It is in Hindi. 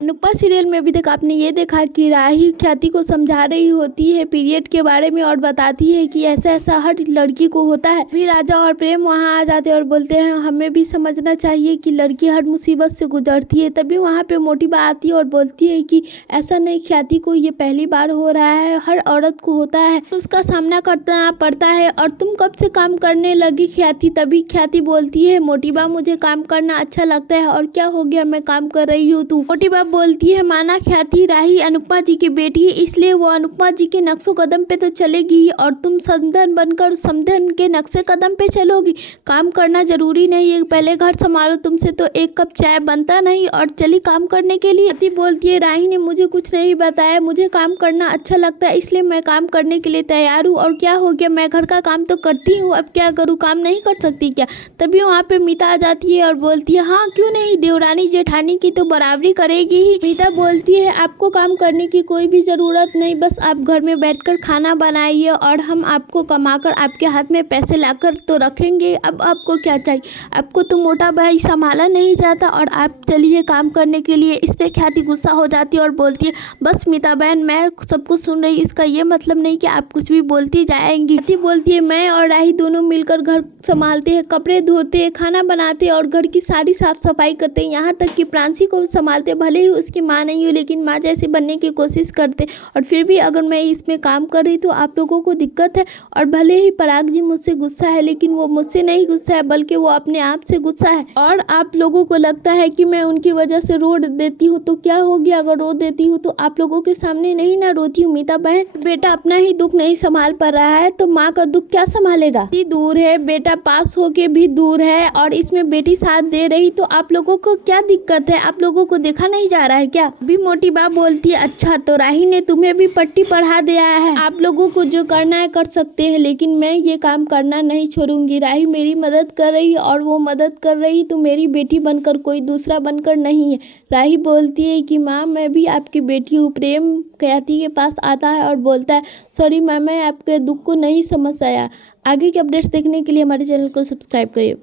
अनुपमा सीरियल में अभी तक आपने ये देखा कि राही ख्याति को समझा रही होती है पीरियड के बारे में और बताती है कि ऐसा ऐसा हर लड़की को होता है। भी राजा और प्रेम वहाँ आ जाते हैं और बोलते हैं हमें भी समझना चाहिए कि लड़की हर मुसीबत से गुजरती है। तभी वहाँ पे मोटिबा आती है और बोलती है कि ऐसा नहीं, ख्याति को ये पहली बार हो रहा है, हर औरत को होता है, उसका सामना करना पड़ता है। और तुम कब से काम करने लगी ख्याति? तभी ख्याति बोलती है मोटिबा मुझे काम करना अच्छा लगता है और क्या हो गया, मैं काम कर रही हूँ। तू मोटिबा बोलती है माना ख्याति राही अनुपमा जी की बेटी है, इसलिए वो अनुपमा जी के नक्शो कदम पे तो चलेगी और तुम समधन बनकर समधन के नक्शे कदम पे चलोगी। काम करना जरूरी नहीं है, पहले घर संभालो, तुमसे तो एक कप चाय बनता नहीं और चली काम करने के लिए। ख्याति बोलती है राही ने मुझे कुछ नहीं बताया, मुझे काम करना अच्छा लगता है इसलिए मैं काम करने के लिए तैयार हूँ। और क्या हो गया, मैं घर का काम तो करती हूँ, अब क्या करूँ, काम नहीं कर सकती क्या? तभी वहाँ पे मीता आ जाती है और बोलती है हाँ क्यों नहीं, देवरानी जेठानी की तो बराबरी करेगी ही। मीता बोलती है आपको काम करने की कोई भी ज़रूरत नहीं, बस आप घर में बैठकर खाना बनाइए और हम आपको कमाकर आपके हाथ में पैसे लाकर तो रखेंगे। अब आपको क्या चाहिए, आपको तो मोटा भाई संभाला नहीं जाता और आप चलिए काम करने के लिए। इस पे ख्याति गुस्सा हो जाती है और बोलती है बस मीता बहन मैं सब कुछ सुन रही, इसका ये मतलब नहीं कि आप कुछ भी बोलती जाएंगी। ख्याति बोलती है मैं और राही दोनों मिलकर घर संभालते हैं, कपड़े धोते हैं, खाना बनाते हैं और घर की सारी साफ सफाई करते हैं, यहाँ तक कि प्रांशी को संभालते। भले ही उसकी माँ नहीं हो लेकिन माँ जैसे बनने की कोशिश करते। और फिर भी अगर मैं इसमें काम कर रही तो आप लोगों को दिक्कत है। और भले ही पराग जी मुझसे गुस्सा है लेकिन वो मुझसे नहीं गुस्सा है बल्कि वो अपने आप से गुस्सा है। और आप लोगों को लगता है कि मैं उनकी वजह से रो देती हूँ तो क्या हो गया, अगर रो देती हूँ तो आप लोगों के सामने नहीं ना रोती हूँ। मीता बहन बेटा अपना ही दुख नहीं संभाल पा रहा है तो माँ का दुख क्या संभालेगा। दूर है, बेटा पास होके भी दूर है और इसमें बेटी साथ दे रही तो आप लोगों को क्या दिक्कत है, आप लोगों को देखा नहीं जा रहा है क्या? अभी मोटिबा बोलती है अच्छा तो राही ने तुम्हें भी पट्टी पढ़ा दिया है, आप लोगों को जो करना है कर सकते हैं लेकिन मैं ये काम करना नहीं छोड़ूंगी। राही मेरी मदद कर रही है और वो मदद कर रही तो मेरी बेटी बनकर, कोई दूसरा बनकर नहीं है। राही बोलती है कि माँ मैं भी आपकी बेटी हूँ। प्रेम ख्याति के पास आता है और बोलता है सॉरी माँ मैं आपके दुख को नहीं समझ आया। आगे के अपडेट्स देखने के लिए हमारे चैनल को सब्सक्राइब करिए।